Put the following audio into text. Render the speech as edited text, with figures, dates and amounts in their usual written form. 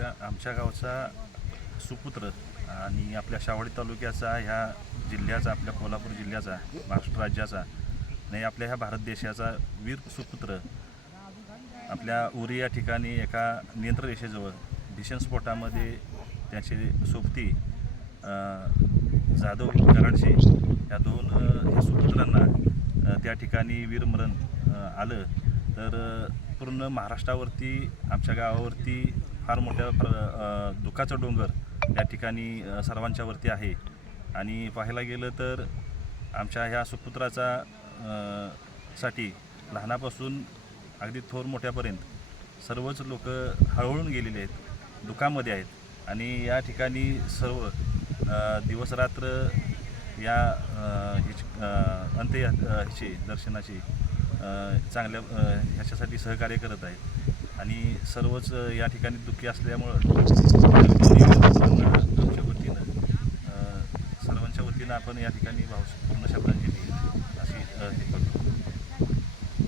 आमच्या गावचा सुपुत्र आणि आपल्या शावडी तालुक्याचा, ह्या जिल्ह्याचा, आपल्या कोल्हापूर जिल्ह्याचा, महाराष्ट्र राज्याचा नाही, आपल्या ह्या भारत देशाचा वीर सुपुत्र आपल्या उरी या ठिकाणी एका नियंत्रण रेषेजवळ भीषण स्फोटामध्ये त्याचे सोबती जाधव कराडशे ह्या ह्या सुपुत्रांना त्या ठिकाणी वीरमरण आलं. तर पूर्ण महाराष्ट्रावरती, आमच्या गावावरती फार मोठ्या दुःखाचा डोंगर या ठिकाणी सर्वांच्यावरती आहे. आणि पाहायला गेलं तर आमच्या ह्या सुपुत्राचा साठी लहानापासून अगदी थोर मोठ्यापर्यंत सर्वच लोक हळहळून गेलेले आहेत, दुःखामध्ये आहेत. आणि या ठिकाणी सर्व दिवसरात्र या ह्याची दर्शनाची चांगल्या ह्याच्यासाठी सहकार्य करत आहेत. आणि सर्वच या ठिकाणी दुःखी असल्यामुळं आमच्या वतीनं सर्वांच्या वतीनं आपण या ठिकाणी भावपूर्ण शब्दांची